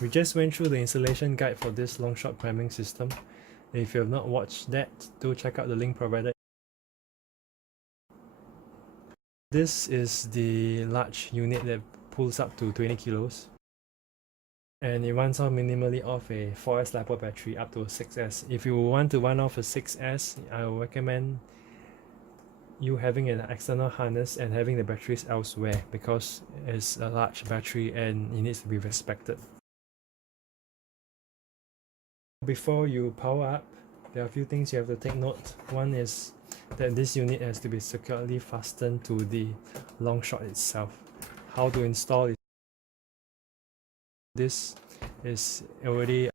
We just went through the installation guide for this Longshot priming system. If you have not watched that, do check out the link provided. This is the large unit that pulls up to 20 kilos. And it runs off minimally off a 4S LiPo battery up to a 6S. If you want to run off a 6S, I would recommend you having an external harness and having the batteries elsewhere, because it's a large battery and it needs to be respected. Before you power up, there are a few things you have to take note. One is that this unit has to be securely fastened to the Longshot itself. How to install it? This is already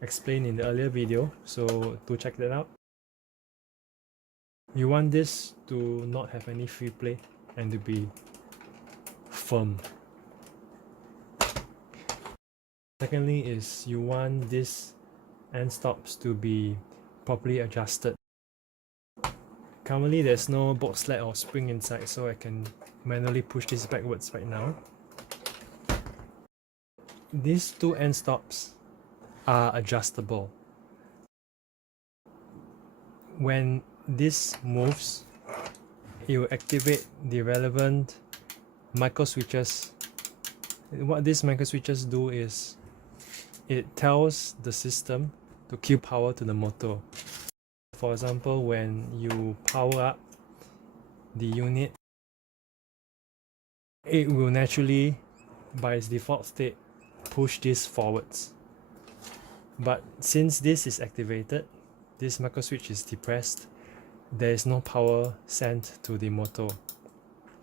explained in the earlier video, so do check that out. You want this to not have any free play and to be firm. Secondly is you want these end stops to be properly adjusted. Currently there's no bolt sled or spring inside, so I can manually push this backwards right now. These two end stops are adjustable. When this moves, it will activate the relevant micro switches. What these micro switches do is it tells the system to cue power to the motor. For example, when you power up the unit, it will naturally, by its default state, push this forwards. But since this is activated, this micro switch is depressed, there is no power sent to the motor.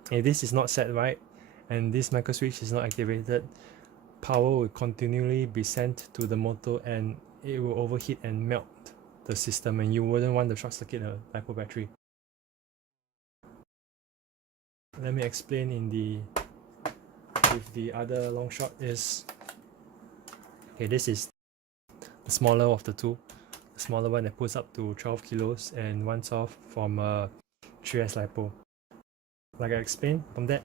If this is not set right and this micro switch is not activated, power will continually be sent to the motor and it will overheat and melt the system, and you wouldn't want to short circuit a LiPo battery. Let me explain with the other Longshot is, okay, this is the smaller of the two. The smaller one that pulls up to 12 kilos and runs off from a 3S LiPo. Like I explained, from that,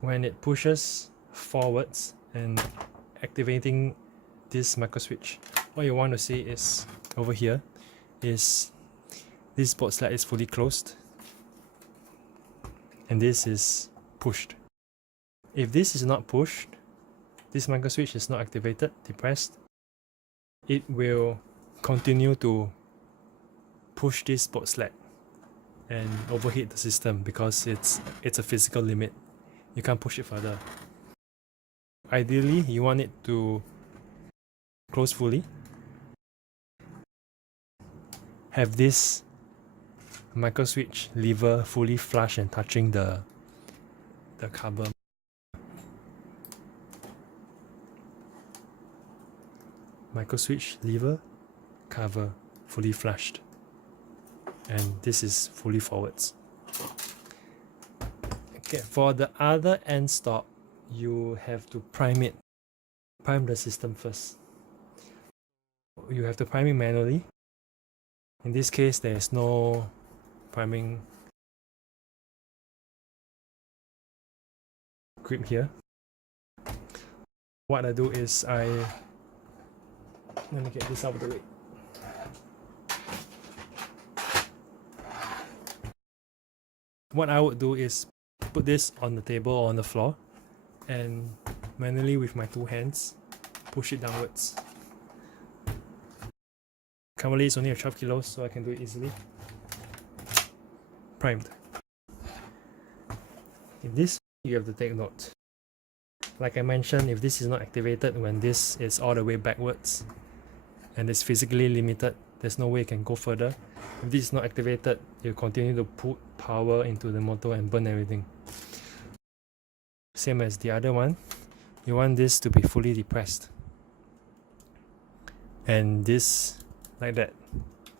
when it pushes forwards and activating this micro switch, what you want to see is over here is this bolt sled is fully closed and this is pushed. If this is not pushed, this micro switch is not activated, depressed, it will continue to push this bolt sled and overheat the system because it's a physical limit. You can't push it further. Ideally, you want it to close fully. Have this micro switch lever fully flush and touching the cover. Micro switch lever, cover fully flushed, and this is fully forwards. Okay, for the other end stop, you have to prime it. Prime the system first. You have to prime it manually. In this case, there is no priming grip here. What I do is let me get this out of the way. What I would do is put this on the table or on the floor and manually with my two hands push it downwards. Currently it's only at 12 kilos, so I can do it easily. Primed. In this, you have to take note. Like I mentioned, if this is not activated when this is all the way backwards and it's physically limited, there's no way it can go further. If this is not activated, you continue to put power into the motor and burn everything. Same as the other one, you want this to be fully depressed. And this, like that,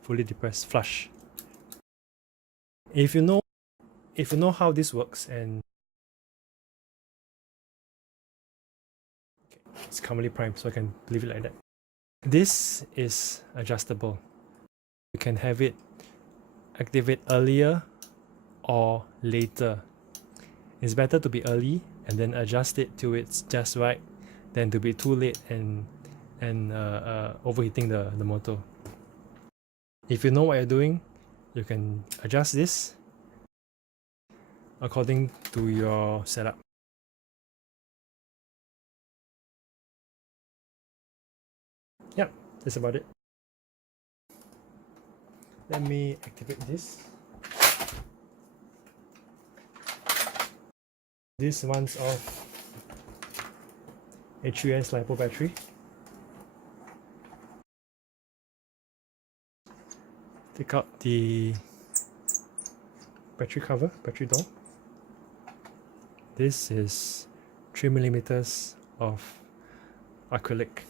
fully depressed, flush. If you know how this works, and it's currently primed, so I can leave it like that. This is adjustable. You can have it activate earlier or later. It's better to be early and then adjust it till it's just right, than to be too late and overheating the motor. If you know what you're doing, you can adjust this according to your setup. Yep, that's about it. Let me activate this. This runs off a 3S LiPo battery. Take out the battery cover, battery door. This is 3mm of acrylic,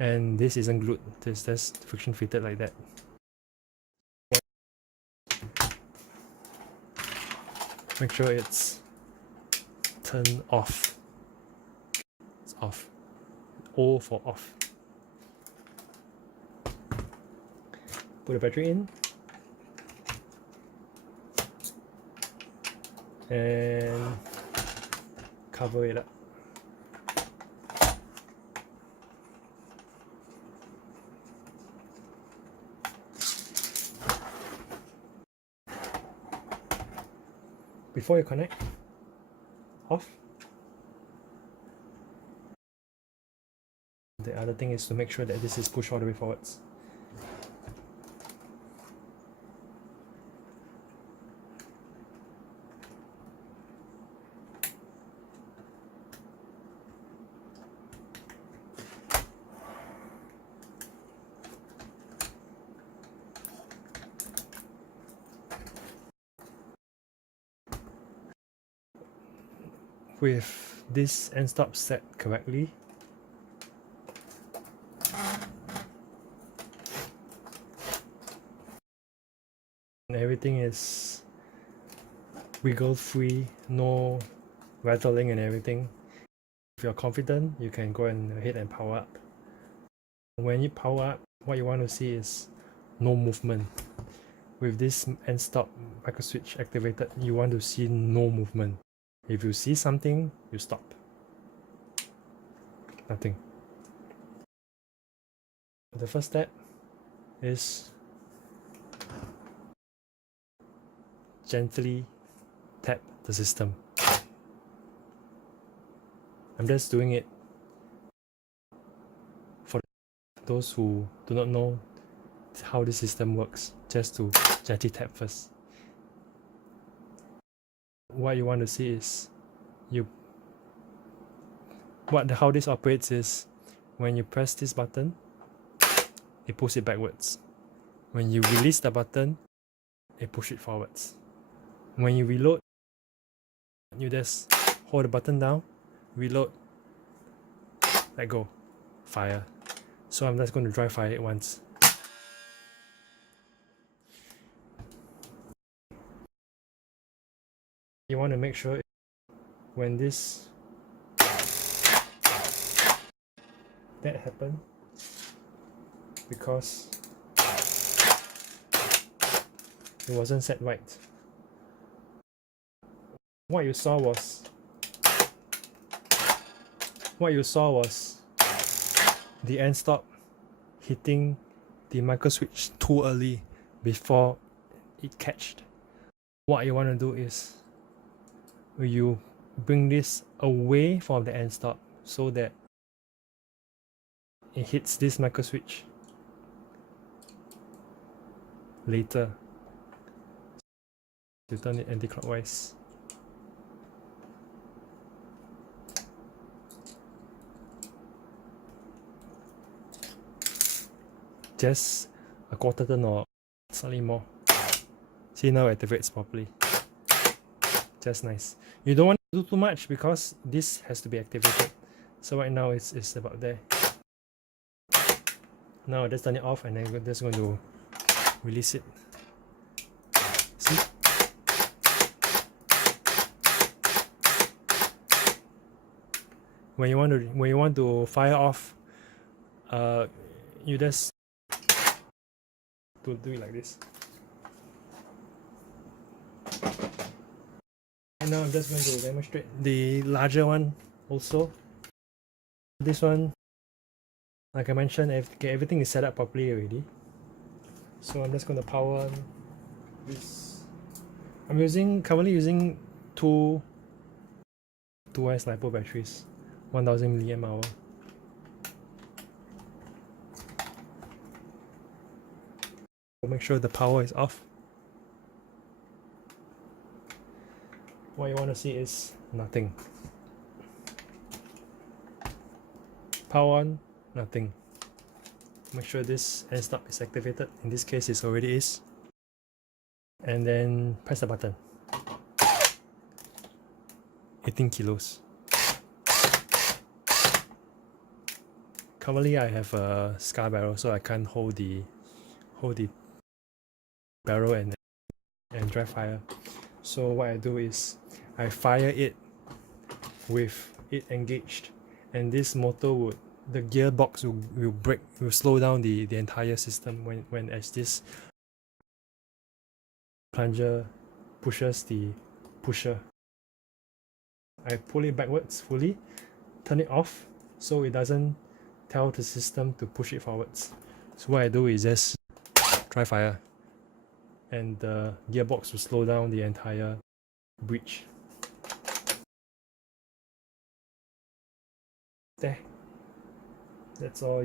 and this isn't glued. This is friction fitted like that. Make sure it's turned off. It's off. O for off. Put the battery in and cover it up. Before you connect, off. The other thing is to make sure that this is pushed all the way forwards. With this end stop set correctly, and everything is wiggle free, no rattling and everything. If you're confident, you can go ahead and power up. When you power up, what you want to see is no movement. With this end stop micro switch activated, you want to see no movement. If you see something, you stop. Nothing. The first step is gently tap the system. I'm just doing it for those who do not know how the system works, just to gently tap first. What you want to see is how this operates is when you press this button, it pulls it backwards. When you release the button, it pushes it forwards. When you reload, you just hold the button down, reload, let go, fire. So I'm just going to dry fire it once. You want to make sure when that happened, because it wasn't set right. What you saw was the end stop hitting the micro switch too early before it catched. What you want to do is you bring this away from the end stop so that it hits this micro switch later. You turn it anti-clockwise. Just a quarter turn or slightly more. See, now it activates properly. Just nice. You don't want to do too much because this has to be activated. So right now it's about there. Now just turn it off and then we're just going to release it. See? When you want to fire off, you just do it like this. And now I'm just going to demonstrate the larger one also. This one, like I mentioned, everything is set up properly already. So I'm just going to power on this. I'm currently using two 2S LiPo batteries, 1000 mAh. Make sure the power is off. What you want to see is nothing. Power on, nothing. Make sure this end stop is activated. In this case, it already is. And then press the button. 18 kilos. Currently, I have a scar barrel, so I can't hold the barrel and dry fire. So what I do is I fire it with it engaged, and this motor the gearbox will slow down the entire system when as this plunger pushes the pusher. I pull it backwards fully, turn it off so it doesn't tell the system to push it forwards. So what I do is just dry fire, and the gearbox will slow down the entire breach. There. That's all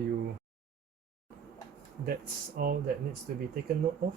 that needs to be taken note of.